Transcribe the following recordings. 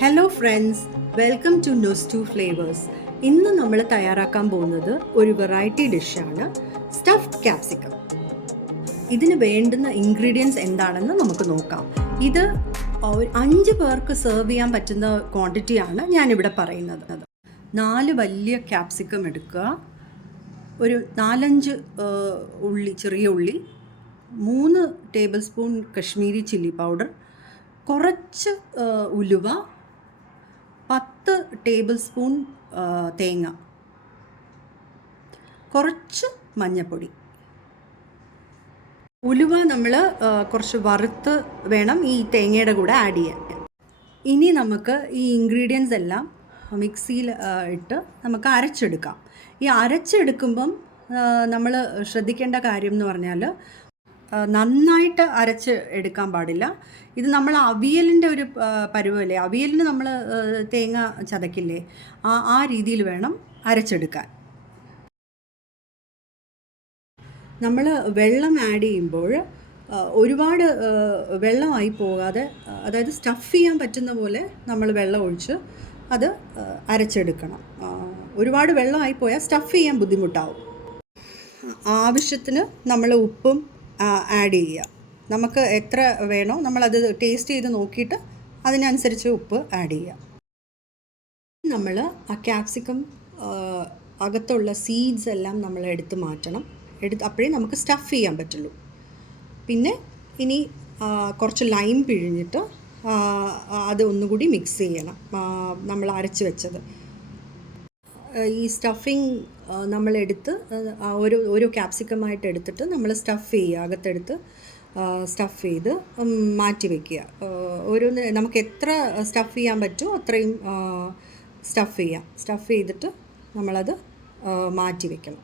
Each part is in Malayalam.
Hello friends, welcome to Nostu Flavours. ഇന്ന് നമ്മൾ തയ്യാറാക്കാൻ പോകുന്നത് ഒരു വെറൈറ്റി ഡിഷാണ്, സ്റ്റഫ്ഡ് ക്യാപ്സിക്കം. ഇതിന് വേണ്ടുന്ന ഇൻഗ്രീഡിയൻസ് എന്താണെന്ന് നമുക്ക് നോക്കാം. ഇത് 5 പേർക്ക് സെർവ് ചെയ്യാൻ പറ്റുന്ന ക്വാണ്ടിറ്റിയാണ് ഞാനിവിടെ പറയുന്നത്. 4 വലിയ ക്യാപ്സിക്കം എടുക്കുക, ഒരു 4-5 ഉള്ളി, ചെറിയ ഉള്ളി, 3 table spoon Kashmiri chilli powder, കുറച്ച് ഉലുവ, 10 ടേബിൾ സ്പൂൺ തേങ്ങ, കുറച്ച് മഞ്ഞൾപ്പൊടി. ഉലുവ നമ്മൾ കുറച്ച് വറുത്ത് വേണം ഈ തേങ്ങയുടെ കൂടെ ആഡ് ചെയ്യാൻ. ഇനി നമുക്ക് ഈ ഇൻഗ്രീഡിയൻസ് എല്ലാം മിക്സിയിൽ ഇട്ട് നമുക്ക് അരച്ചെടുക്കാം. ഈ അരച്ചെടുക്കുമ്പം നമ്മൾ ശ്രദ്ധിക്കേണ്ട കാര്യം എന്ന് പറഞ്ഞാൽ നന്നായിട്ട് അരച്ച് എടുക്കാൻ പാടില്ല. ഇത് നമ്മൾ അവിയലിൻ്റെ ഒരു പരുവല്ലേ, അവിയലിന് നമ്മൾ തേങ്ങ ചതക്കില്ലേ, ആ രീതിയിൽ വേണം അരച്ചെടുക്കാൻ. നമ്മൾ വെള്ളം ആഡ് ചെയ്യുമ്പോൾ ഒരുപാട് വെള്ളമായി പോകാതെ, അതായത് സ്റ്റഫ് ചെയ്യാൻ പറ്റുന്ന പോലെ നമ്മൾ വെള്ളം ഒഴിച്ച് അത് അരച്ചെടുക്കണം. ഒരുപാട് വെള്ളമായി പോയാൽ സ്റ്റഫ് ചെയ്യാൻ ബുദ്ധിമുട്ടാവും. ആവശ്യത്തിന് നമ്മൾ ഉപ്പും ആഡ് ചെയ്യുക. നമുക്ക് എത്ര വേണോ നമ്മളത് ടേസ്റ്റ് ചെയ്ത് നോക്കിയിട്ട് അതിനനുസരിച്ച് ഉപ്പ് ആഡ് ചെയ്യുക. നമ്മൾ ആ ക്യാപ്സിക്കം അകത്തുള്ള സീഡ്സ് എല്ലാം നമ്മൾ എടുത്ത് മാറ്റണം. അപ്പോഴേ നമുക്ക് സ്റ്റഫ് ചെയ്യാൻ പറ്റുള്ളൂ. പിന്നെ ഇനി കുറച്ച് ലൈം പിഴിഞ്ഞിട്ട് അത് ഒന്നുകൂടി മിക്സ് ചെയ്യണം, നമ്മൾ അരച്ച് വെച്ചത്. ഈ സ്റ്റഫിങ് നമ്മളെടുത്ത് ഓരോ ക്യാപ്സിക്കമായിട്ട് എടുത്തിട്ട് നമ്മൾ സ്റ്റഫ് ചെയ്യുക, അകത്തെടുത്ത് സ്റ്റഫ് ചെയ്ത് മാറ്റി വയ്ക്കുക. ഓരോന്ന് നമുക്ക് എത്ര സ്റ്റഫ് ചെയ്യാൻ പറ്റുമോ അത്രയും സ്റ്റഫ് ചെയ്യാം. സ്റ്റഫ് ചെയ്തിട്ട് നമ്മളത് മാറ്റി വയ്ക്കണം.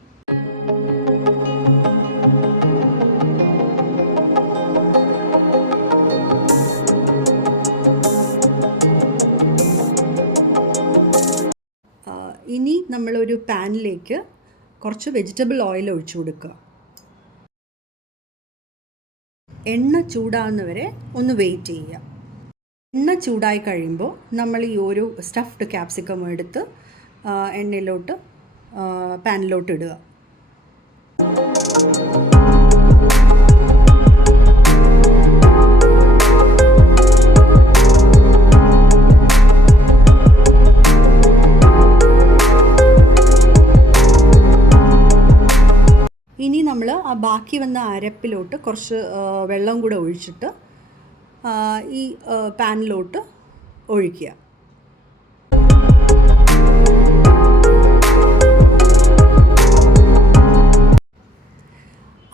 ഇനി നമ്മളൊരു പാനിലേക്ക് കുറച്ച് വെജിറ്റബിൾ ഓയിൽ ഒഴിച്ചു കൊടുക്കുക. എണ്ണ ചൂടാകുന്നവരെ ഒന്ന് വെയിറ്റ് ചെയ്യുക. എണ്ണ ചൂടായി കഴിയുമ്പോൾ നമ്മൾ ഈ ഒരു സ്റ്റഫ്ഡ് ക്യാപ്സിക്കം എടുത്ത് എണ്ണയിലോട്ട് പാനിലോട്ട് ഇടുക. ഇനി നമ്മൾ ആ ബാക്കി വന്ന അരപ്പിലോട്ട് കുറച്ച് വെള്ളം കൂടെ ഒഴിച്ചിട്ട് ഈ പാനിലോട്ട് ഒഴിക്കുക.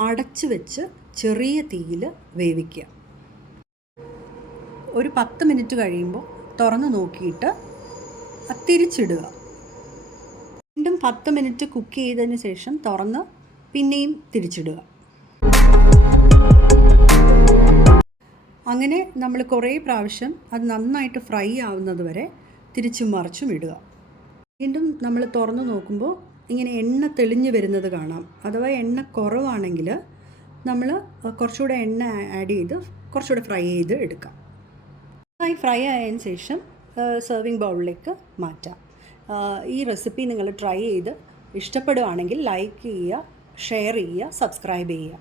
അടച്ച് വെച്ച് ചെറിയ തീയിൽ വേവിക്കുക. ഒരു 10 മിനിറ്റ് കഴിയുമ്പോൾ തുറന്ന് നോക്കിയിട്ട് തിരിച്ചിടുക. വീണ്ടും 10 മിനിറ്റ് കുക്ക് ചെയ്തതിന് ശേഷം തുറന്ന് പിന്നെയും തിരിച്ചിടുക. അങ്ങനെ നമ്മൾ കുറേ പ്രാവശ്യം അത് നന്നായിട്ട് ഫ്രൈ ആവുന്നത് വരെ തിരിച്ചും മറിച്ചും ഇടുക. വീണ്ടും നമ്മൾ തുറന്ന് നോക്കുമ്പോൾ ഇങ്ങനെ എണ്ണ തെളിഞ്ഞ് വരുന്നത് കാണാം. അഥവാ എണ്ണ കുറവാണെങ്കിൽ നമ്മൾ കുറച്ചുകൂടെ എണ്ണ ആഡ് ചെയ്ത് കുറച്ചുകൂടെ ഫ്രൈ ചെയ്ത് എടുക്കാം. ഫ്രൈ ആയതിന് ശേഷം സെർവിങ് ബൗളിലേക്ക് മാറ്റാം. ഈ റെസിപ്പി നിങ്ങൾ ട്രൈ ചെയ്ത് ഇഷ്ടപ്പെടുകയാണെങ്കിൽ ലൈക്ക് ചെയ്യുക, ഷെയർ ചെയ്യുക, സബ്സ്ക്രൈബ് ചെയ്യുക.